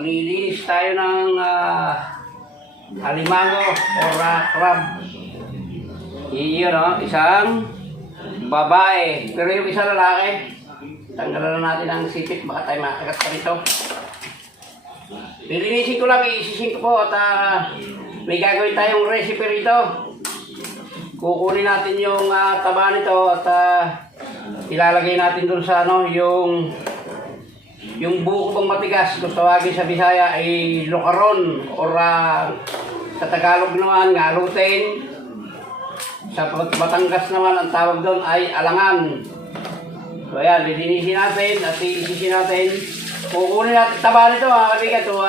maglilinis tayo ng alimango or crab. Iyon, isang babae. Pero yung isa lalaki, tanggalan na natin ang sipit, baka tayo makagat pa nito. Lilinisin ko lang, isising ko po at may gagawin tayong recipe rito. Kukunin natin yung taba nito at ilalagay natin dun sa yung buko pang matigas, kung tawagin sa Bisaya ay lokaron or sa Tagalog naman ngalutin. Sa Batangas naman ang tawag doon ay alangan. So ayan, lilinisin natin at iisisin natin. Kukunin natin taba nito mga kaibigan. So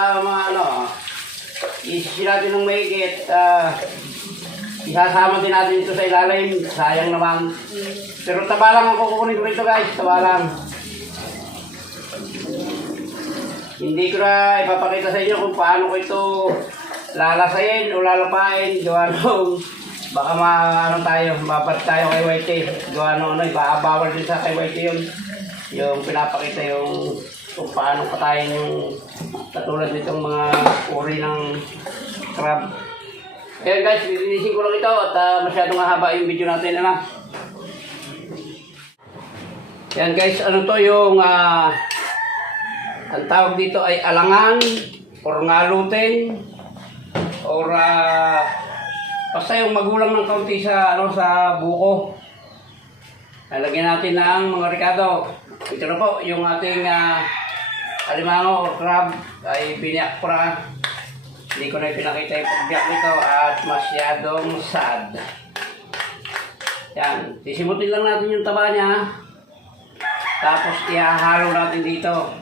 iisisin natin ng mahigit. Isasama din natin ito sa ilalim. Sayang naman. Pero taba lang ang kukunin ko rito guys. Taba lang. Hindi ko na ipapakita sa inyo kung paano ko ito lalasayin o lalapain. Gawa nung baka mabat tayo kay YT. Gawa nung bawal din sa kay YT yun. Yung pinapakita yung kung paano patayin yung katulad nitong mga uri ng crab. Ayan guys, lilinisin ko lang ito at masyadong mahaba yung video natin. Ayan guys, ano to yung ang tawag dito ay alangan or ngalutin or basta yung magulang ng kaunti sa sa buko. Lalagyan natin ng mga ricado. Ito na po yung ating alimango or crab ay biniyak ko na. Hindi ko na pinakita yung pagbiyak nito at masyadong sad. Yan, sisimutin lang natin yung taba niya. Tapos ihahalo natin dito.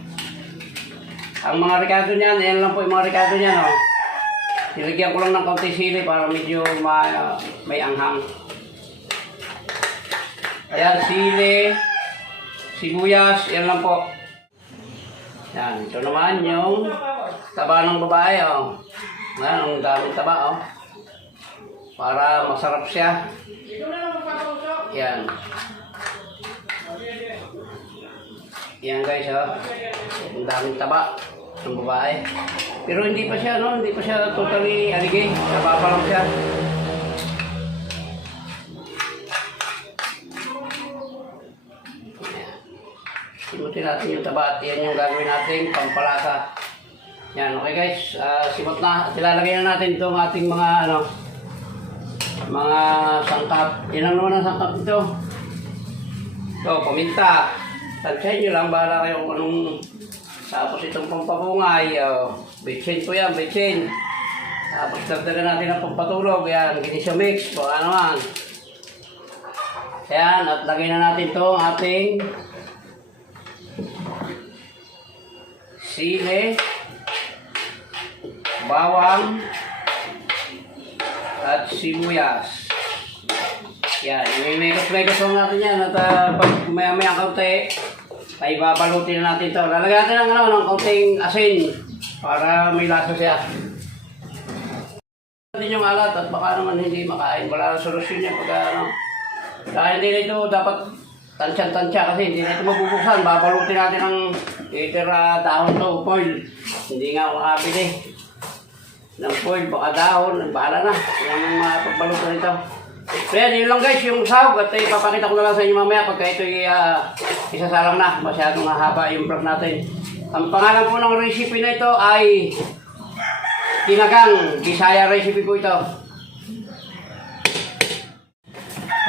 Ang mga ricado niyan, ayan lang po yung mga ricado niyan, Nilagyan ko lang ng kaunti sili para medyo may anghang. Ayan, sili, sibuyas, yan lang po. Yan, ito naman yung taba ng babae, Ayan, ang daming taba, Para masarap siya. Yan. Yan guys, ang daming taba ng babae. Pero hindi pa siya, hindi pa siya totally aligay. Nababa lang siya. Simutin natin yung taba at yan yung gagawin natin pampalasa. Yan, okay guys. Simot na. Ilalagay na natin itong ating mga mga sangkap. Yan lang naman ang sangkap ito. Ito, paminta. Tansyahin nyo lang, bahala kayo kung anong. Tapos itong pampabungay, bitsin ko yan, bitsin. Tapos dagdagan natin ang pampatulog, yan, ginisyo mix, baka naman. Yan, at lagay na natin itong ating sili, bawang, at sibuyas. Yan, imimekos-mekos lang natin yan at pag maya-maya kaunti, ay babalutin na natin ito. Lalagyan natin ng kaunting asin para may lasa siya. Natin yung alat at baka naman hindi makain. Wala na solusyon niya pag Dahil hindi na ito dapat tansya-tansya kasi hindi na ito mabubuksan. Babalutin natin ng either dahon to foil. Hindi nga ako makabili ng foil, baka dahon, bahala na. Yan ang pagbalutan nito. So yan, yun lang guys, yung sahog at ipapakita ko na lang sa inyo mamaya pagka ito isasalang na. Masyadong mahaba yung vlog natin. Ang pangalan po ng recipe na ito ay Tinagang. Bisaya recipe po ito.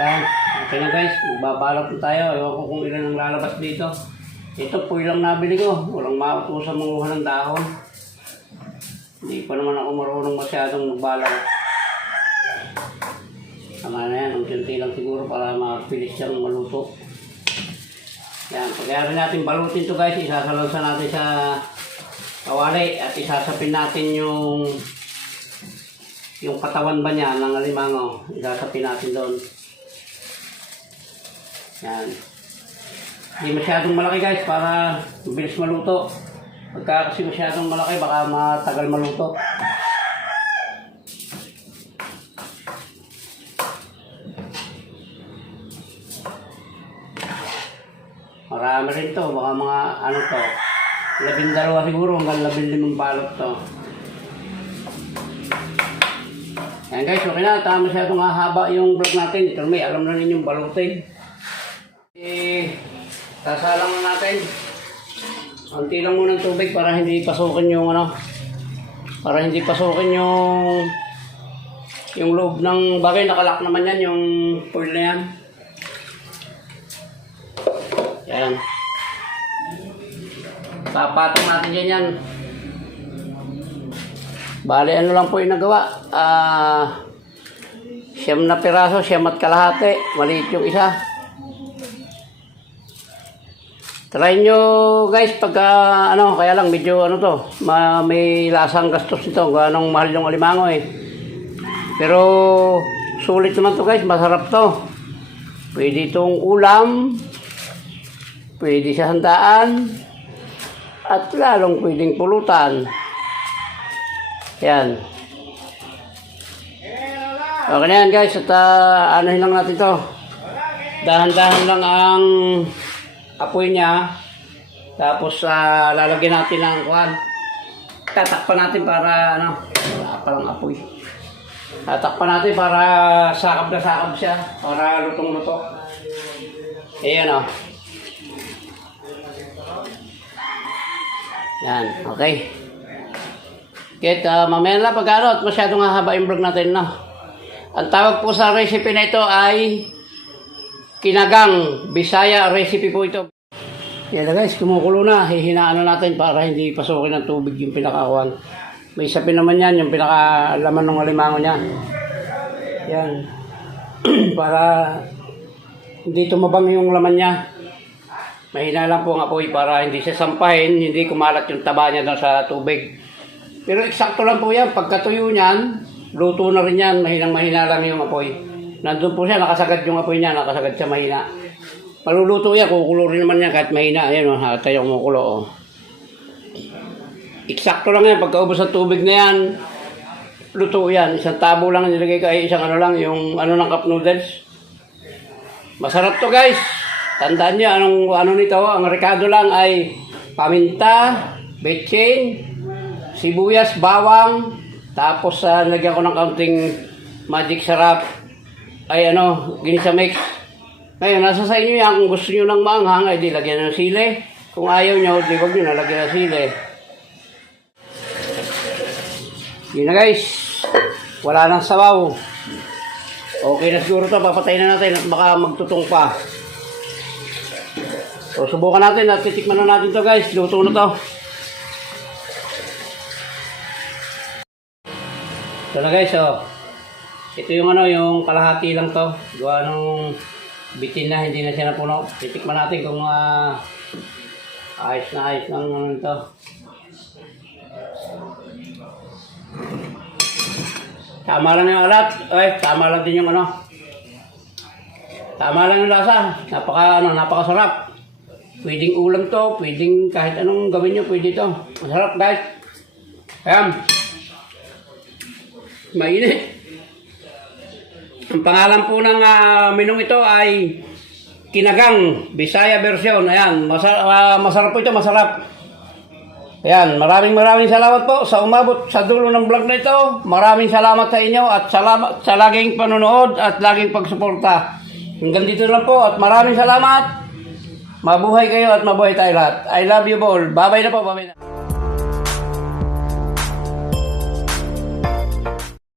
Yan, okay na guys, magbabalot po tayo. Ewan ko kung ilan ang lalabas dito. Ito po ilang nabili ko. Walang mautusan manguha ng dahon. Hindi pa naman ako marunong masyadong magbalot. Tama na yan, ang kunti lang siguro para mapilis siyang maluto. Yan, pagkayari natin balutin ito guys, isasalansan natin sa kawali at isasapin natin yung katawan ba niya ng alimango. Isasapin natin doon. Yan. Hindi masyadong malaki guys para mabilis maluto. Pagka kasi masyadong malaki baka matagal maluto. Marami rin to, baka mga ano to, 12 siguro hanggang 15 balot to. Ayan guys, okay na. Tama masyadong haba yung vlog natin. Ito may alam na ninyong balutin. Sasalang na natin. Unti lang muna ng tubig para hindi pasukin yung para hindi pasukin yung loob ng bagay. Nakalak naman yan yung foil na yan. Yan. Papatong natin yan. Bali, ano lang po yung nagawa. 9 na piraso, 9 at kalahati. Maliit yung isa. Try nyo guys, pagka kaya lang medyo may lasang gastos ito. Ganong mahal yung alimango eh. Pero sulit naman to guys, masarap to. Pwede itong ulam. Pwede sa handaan. At lalong pwedeng pulutan. Yan. Okay na yan guys. At anuhin lang natin to. Dahan-dahan lang ang apoy niya. Tapos lalagyan natin ng kuwan. Tatakpan natin para wala palang apoy. Tatakpan natin para sakap na sakap siya. Para lutong-luto. Ayan o. Yan. Okay. Mamaya na pag at masyadong haba yung vlog natin Ang tawag po sa recipe na ito ay kinagang Bisaya recipe po ito. Yan na guys, kumukulo na. Hihinaan na natin para hindi pasukin ng tubig yung pinakakuan. May sapin naman yan, yung pinakalaman ng alimango niya. Yan. Para hindi tumabang yung laman niya. Mahina lang po ang apoy para hindi siya sampahin, hindi kumalat yung taba niya doon sa tubig. Pero eksakto lang po yan. Pagkatuyo niyan, luto na rin yan. Mahinang-mahina lang yung apoy. Nandun po siya, nakasagad yung apoy niya, nakasagad siya mahina. Maluluto yan, kukulo rin naman yan kahit mahina. Ayan tayo kumukulo. Eksakto lang yan. Pagkaubos ng tubig na yan, luto yan. Isang tabo lang nilagay ka, isang lang, yung ng cup noodles. Masarap to guys. Tandaan niyo, nito, ang rekado lang ay paminta, betchin, sibuyas, bawang, tapos lagyan ko ng kaunting magic sarap, ay ginisa mix. Ngayon, nasa sa inyo yan, kung gusto nyo ng maanghang, ay di lagyan ng sili. Kung ayaw nyo, di wag nyo na lagyan ng sili. Yun na guys, wala nang sabaw. Okay na siguro to, papatayin na natin at baka magtutong pa. So, subukan natin at titikman na natin to guys. Luto na to. So na guys, ito yung yung kalahati lang to. Gawa nung bitin na, hindi na siya napuno. Titikman natin kung ayos lang to. Tama lang yung alat. Tama lang din yung Tama lang yung lasa. Napakasarap. Pwedeng ulam to, pwedeng kahit anong gawin nyo, pwede to. Masarap guys. Ayan. Mainit. Ang pangalan po ng menong ito ay kinagang Bisaya version. Ayan, masarap po ito, masarap. Ayan, maraming salamat po sa umabot sa dulo ng vlog na ito. Maraming salamat sa inyo at salamat sa laging panonood at laging pagsuporta. Hanggang dito lang po at maraming salamat. Mabuhay kayo at mabuhay tayo lahat. I love you all. Bye-bye na po. Bye-bye na.